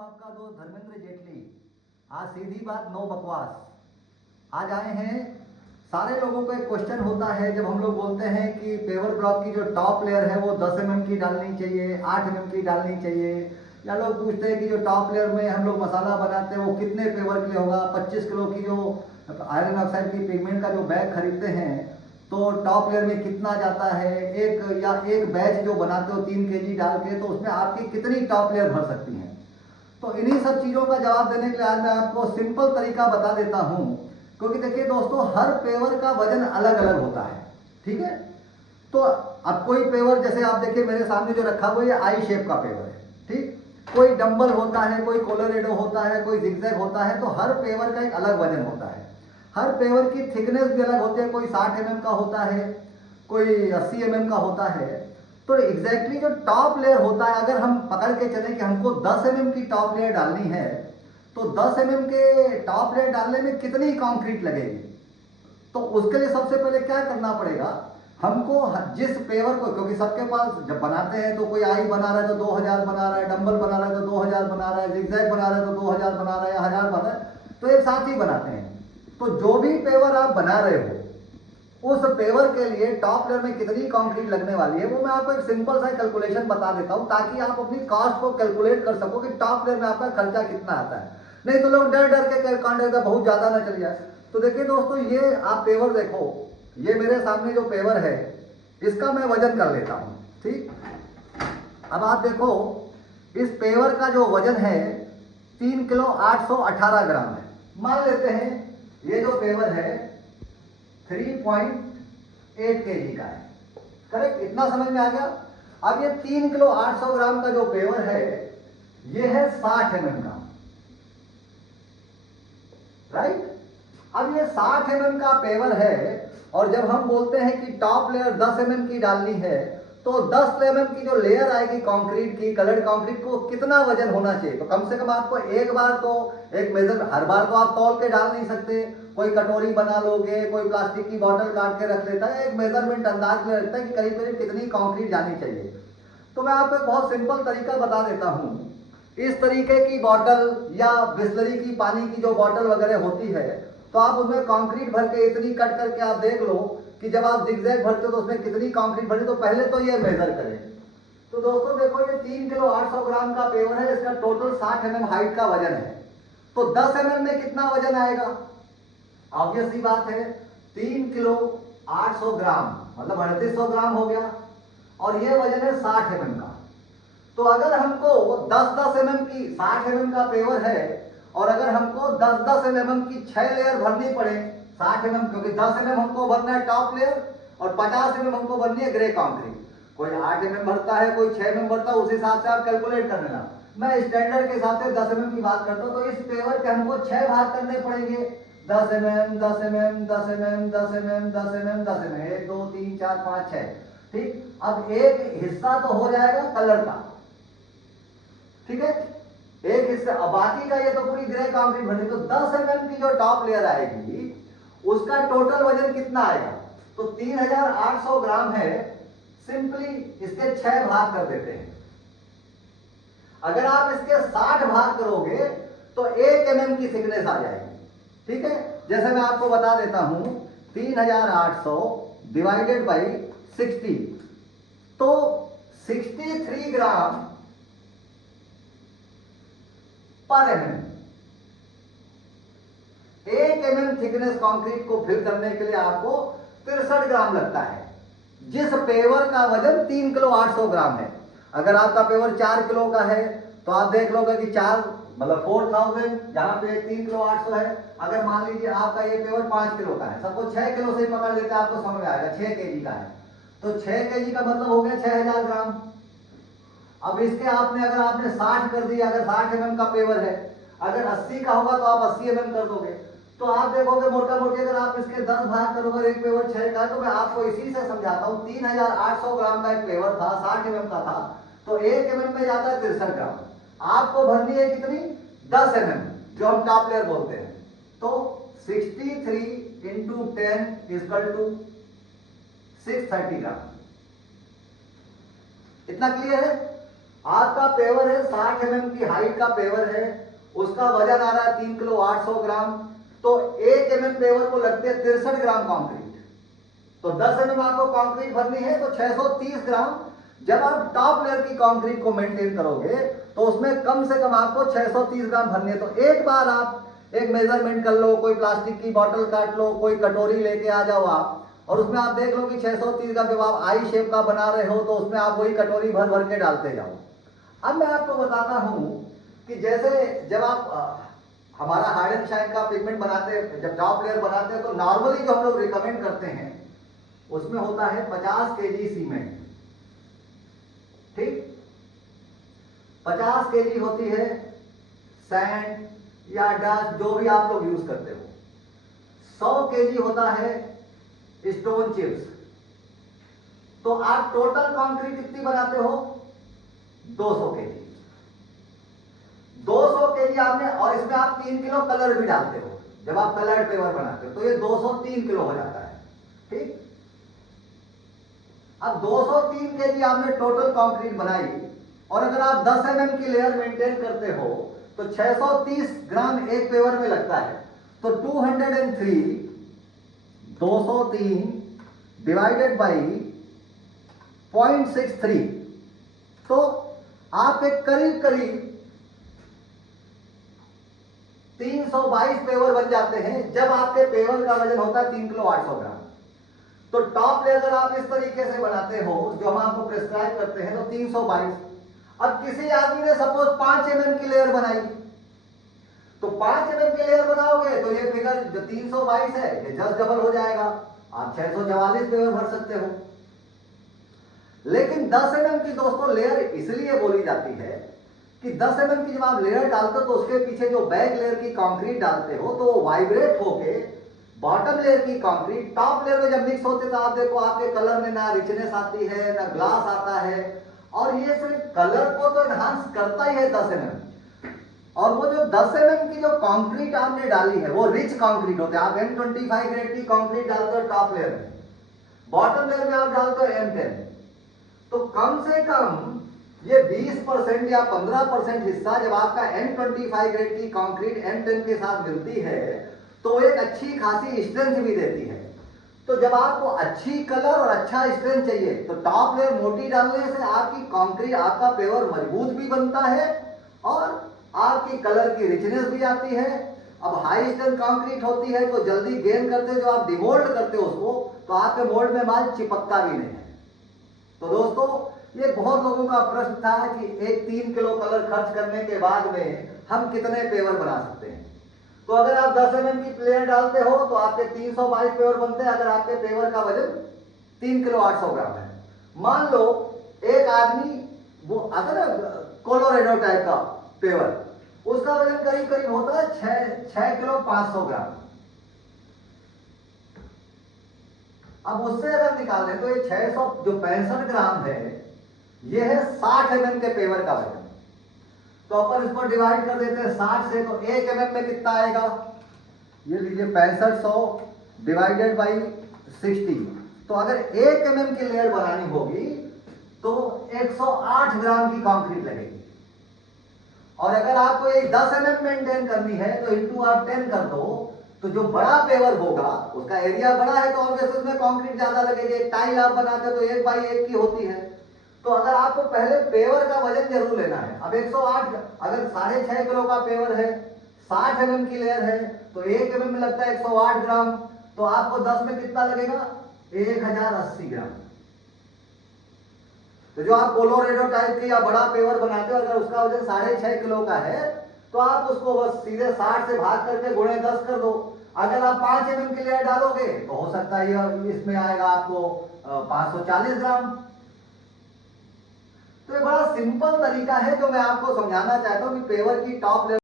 हूँ आपका दोस्त धर्मेंद्र जेटली। आज सीधी बात, नो बकवास। आज आए हैं, सारे लोगों को एक क्वेश्चन होता है जब हम लोग बोलते हैं कि पेवर ब्लॉक की जो टॉप लेयर है वो 10 mm की डालनी चाहिए, 8 mm की डालनी चाहिए, या लोग पूछते हैं कि जो टॉप लेयर में हम लोग मसाला बनाते हैं वो कितने पेवर के लिए होगा। 25 किलो की जो आयरन ऑक्साइड की पिगमेंट का जो बैग खरीदते हैं तो टॉप लेयर में कितना जाता है, एक बैच जो बनाते हो 3 kg डाल के, तो उसमें आपकी कितनी टॉप लेयर भर सकती हैं। तो इन्हीं सब चीज़ों का जवाब देने के लिए आज मैं आपको सिंपल तरीका बता देता हूँ, क्योंकि देखिए दोस्तों, हर पेवर का वजन अलग अलग होता है, ठीक है। तो अब कोई पेवर, जैसे आप देखिए मेरे सामने जो रखा हुआ है, ये आई शेप का पेवर है, ठीक। कोई डंबल होता है, कोई कोलोरेडो होता है, कोई जिगजैग होता है, तो हर पेवर का एक अलग वजन होता है। हर पेवर की थिकनेस भी अलग होती है, कोई 60 mm का होता है, कोई 80 mm का होता है। तो एग्जैक्टली जो टॉप लेयर होता है, अगर हम पकड़ के चलें कि हमको 10 mm की टॉप लेयर डालनी है, तो 10 mm के टॉप लेयर डालने में कितनी कंक्रीट लगेगी। तो उसके लिए सबसे पहले क्या करना पड़ेगा, हमको जिस पेवर को, क्योंकि सबके पास जब बनाते हैं तो कोई आई बना रहा है तो 2000 बना रहा है, डंबल बना रहा है तो 2000 बना रहा है, जिगजैग बना रहा है तो 2000 बना रहा है, या 1000 बना रहा है, तो एक साथ ही बनाते हैं। तो जो भी पेवर आप बना रहे हो, उस पेवर के लिए टॉप लेयर में कितनी कंक्रीट लगने वाली है, वो मैं आपको एक सिंपल सा कैलकुलेशन बता देता हूं, ताकि आप अपनी कॉस्ट को कैलकुलेट कर सको कि टॉप लेयर में आपका खर्चा कितना आता है। नहीं तो लोग डर डर के कहते बहुत ज्यादा ना चल जाए। तो देखिए दोस्तों, ये आप पेवर देखो, ये मेरे सामने जो पेवर है इसका मैं वजन कर लेता हूं, ठीक। अब आप देखो, इस पेवर का जो वजन है 3 किलो 818 ग्राम है। मान लेते हैं ये जो पेवर है 3.8 kg का है, करेक्ट। इतना समझ में आ गया। अब ये 3 किलो 800 ग्राम का जो पेवर है, ये है 60 mm का, राइट। अब ये 60 mm का पेवर है, और जब हम बोलते हैं कि टॉप लेयर 10 mm की डालनी है, तो 10 mm की जो लेयर आएगी कंक्रीट की, कलर्ड कंक्रीट को कितना वजन होना चाहिए। तो कम से कम आपको एक बार तो एक मेजर, हर बार तो आप तौल के डाल नहीं सकते। कोई कटोरी बना लोगे, कोई प्लास्टिक की बोतल काट के रख लेता है, एक मेजरमेंट अंदाज में रखता है कि करीब करीब कितनी कंक्रीट जानी चाहिए। तो मैं आपको एक बहुत सिंपल तरीका बता देता हूँ। इस तरीके की बोतल या बिस्लरी की पानी की जो बोतल वगैरह होती है, तो आप उसमें कंक्रीट भर के इतनी कट करके आप देख लो कि जब आप जिगजैग भरते हो तो उसमें कितनी कंक्रीट भरी। तो पहले तो ये मेजर करें। तो दोस्तों देखो, ये 3 किलो 800 ग्राम का पेवर है, इसका टोटल 60 mm हाइट का वजन है। तो 10 mm में कितना वजन आएगा, ऑब्वियस सी बात है, 3 किलो 800 ग्राम मतलब 3800 ग्राम हो गया, और ये वजन है 60 mm का। तो अगर हमको 10-10 mm की 60 mm का पेवर है, और अगर हमको 10-10 mm की 6 लेयर भरनी पड़े 60 mm, क्योंकि 10 mm हमको भरना है टॉप लेयर और 50 mm हमको भरनी है ग्रे कंक्रीट। कोई 8 mm भरता है, कोई 6 mm भरता है, उस हिसाब से आप कैलकुलेट कर लेना। मैं स्टैंडर्ड के हिसाब से 10 mm की बात करता हूँ। तो इस पेवर के हमको 6 भाग करने पड़ेंगे, 10 mm 10 mm 10 mm 10 mm 10 mm 10 mm, 1 2 3 4 5 6, ठीक। अब एक हिस्सा तो हो जाएगा कलर का, ठीक है, एक हिस्सा। अब बाकी का ये तो पूरी ग्रे कंक्रीट भरनी। तो 10 mm की जो टॉप लेयर आएगी, उसका टोटल वजन कितना आएगा, तो 3800 ग्राम है। सिंपली इसके 6 भाग कर देते हैं। अगर आप इसके 60 भाग करोगे तो 1 mm की थिकनेस आ जाएगी, ठीक है। जैसे मैं आपको बता देता हूं, 3800 डिवाइडेड बाई 60, तो 63 ग्राम पर mm। 1 mm थिकनेस कंक्रीट को फिल करने के लिए आपको 63 ग्राम लगता है, जिस पेवर का वजन 3 किलो 800 ग्राम है। अगर आपका पेवर 4 किलो का है तो आप देख लोगे कि 4 मतलब 4000, जहां पे 3 किलो 800 है। अगर मान लीजिए आपका ये पेवर 5 किलो का है, सबको 6 किलो से ही पकड़ लेते हैं, आपको समझ में आएगा 6 kg का है, तो 6 kg का मतलब हो गया 6000 ग्राम। अब इसके अगर आपने 60 कर दिया, अगर 60 mm का पेवर है, अगर 80 का होगा तो आप 80 mm कर दोगे। तो आप देखोगे मोटा मोटी अगर आप इसके 10 भाग करोगे, एक पेवर 6 का, तो मैं आपको इसी से समझाता हूँ। 3800 ग्राम का एक पेवर था, 60 mm का था, तो 1 mm में जाता है 63 ग्राम। आपको भरनी है कितनी, 10 mm, जो हम टॉप लेयर बोलते हैं। तो 63 इंटू 10 इक्वल टू 630 ग्राम। इतना क्लियर है। आपका पेवर है 60 mm की हाइट का पेवर है, उसका वजन आ रहा है 3 किलो 800 ग्राम, तो 1 mm पेवर को लगते हैं 63 ग्राम कंक्रीट। तो 10 mm आपको कंक्रीट भरनी है तो 630 ग्राम। जब आप टॉप लेयर की कंक्रीट को मेंटेन करोगे तो उसमें कम से कम आपको 630 ग्राम भरनी है। तो एक बार आप एक मेजरमेंट कर लो, कोई प्लास्टिक की बोतल काट लो, कोई कटोरी लेके आ जाओ आप, और उसमें आप देख लो कि 630 ग्राम जब आप आई शेप का बना रहे हो तो उसमें आप वही कटोरी भर भर के डालते जाओ। अब मैं आपको बताता हूं कि जैसे जब आप हमारा हार्ड एंड शाइन का पिगमेंट बनाते हैं, जब टॉप लेयर बनाते हैं तो नॉर्मली जो हम लोग रिकमेंड करते हैं उसमें होता है 50 kg सीमेंट। ठीक, 50 kg होती है सैंड या डस्ट जो भी आप लोग यूज करते हो। 100 kg होता है स्टोन चिप्स। तो आप टोटल कंक्रीट कितनी बनाते हो? 200 kg। 200 kg आपने, और इसमें आप 3 किलो कलर भी डालते हो। जब आप कलर पेवर बनाते हो तो ये 203 किलो हो जाता है। ठीक, अब 203 kg आपने टोटल कंक्रीट बनाई, और अगर आप 10 mm की लेयर मेंटेन करते हो तो 630 ग्राम एक पेवर में लगता है। तो 203 डिवाइडेड बाई 0.63, तो आपके करीब करीब 322 पेवर बन जाते हैं जब आपके पेवर का वजन होता है 3 किलो 800 ग्राम। तो टॉप लेयर अगर आप इस तरीके से बनाते हो जो हम आपको प्रिस्क्राइब करते हैं तो 322। अब किसी आदमी ने सपोज 5 mm की लेयर बनाई, तो 5 mm की लेयर बनाओगे तो ये फिगर जो 322 है ये जस्ट डबल हो जाएगा, आप 644 पेवर भर सकते हो। लेकिन 10 mm की दोस्तों लेयर इसलिए बोली जाती है कि 10 mm की जब आप लेयर डालते हो तो उसके पीछे जो बैक लेयर की कंक्रीट डालते हो तो वो वाइब्रेट होके बॉटम लेयर की कंक्रीट टॉप लेयर में जब मिक्स होते तो आप देखो आपके कलर में ना रिचनेस आती है ना ग्लास आता है, और ये सिर्फ कलर को तो एनहांस करता ही है 10 mm। और वो जो 10 mm की जो कंक्रीट आपने डाली है वो रिच कंक्रीट होते हैं। आप M25 ग्रेड की कंक्रीट डालते हो टॉप लेयर में, बॉटम लेयर में आप डालते हो M10, तो कम से कम ये 20% या 15% हिस्सा जब आपका M25 ग्रेड की कंक्रीट M10 के साथ मिलती है तो एक अच्छी खासी स्ट्रेंथ भी देती है। तो जब आपको अच्छी कलर और अच्छा स्ट्रेंथ चाहिए तो टॉप लेयर मोटी डालने से आपकी कंक्रीट, आपका पेवर मजबूत भी बनता है और आपकी कलर की रिचनेस भी आती है। अब हाई स्ट्रेंथ कंक्रीट होती है तो जल्दी गेन करते हो, जो आप डिमोल्ड करते हो उसको तो आपके मोल्ड में माल चिपकता भी नहीं है। तो दोस्तों ये बहुत लोगों का प्रश्न था कि एक 3 किलो कलर खर्च करने के बाद में हम कितने पेवर बना सकते हैं। तो अगर आप 10 mm की लेयर डालते हो तो आपके 322 पेवर बनते हैं अगर आपके पेवर का वजन 3 किलो 800 ग्राम है। मान लो एक आदमी वो अगर कोलोरेडो टाइप का पेवर, उसका वजन करीब करीब होता है 6 किलो 500 ग्राम। अब उससे अगर निकालें तो ये 600 जो 65 ग्राम है ये है 60 mm के पेवर का वजन। तो अपन इसको डिवाइड कर देते हैं 60 से, तो 1 mm में कितना आएगा? ये लीजिए 6500 डिवाइडेड बाई 60। तो अगर 1 mm की लेयर बनानी होगी तो 108 ग्राम की कंक्रीट लगेगी। और अगर आपको एक 10 mm मेंटेन करनी है तो इंटू आप 10 कर दो, तो जो बड़ा पेवर होगा उसका एरिया बड़ा है तो ऑब्वियसली उसमें कंक्रीट ज्यादा लगेगी। टाइल आप बनाते तो 1/1 की होती है। तो अगर आपको पहले पेवर का वजन जरूर लेना है। अब 108, अगर 6.5 किलो का पेवर है, 60 mm की लेयर है तो 1 mm में लगता है 108 ग्राम, तो आपको 10 में कितना लगेगा? 1080 ग्राम। तो जो आप कोलोरेडो टाइप के या बड़ा पेवर बनाते हो अगर उसका वजन 6.5 किलो का है तो आप उसको बस सीधे 60 से भाग करके गुणे 10 कर दो। अगर आप 5 mm की लेयर डालोगे तो हो सकता है इसमें आएगा आपको 540 ग्राम। तो ये बड़ा सिंपल तरीका है जो मैं आपको समझाना चाहता हूं कि पेवर की टॉप लेवल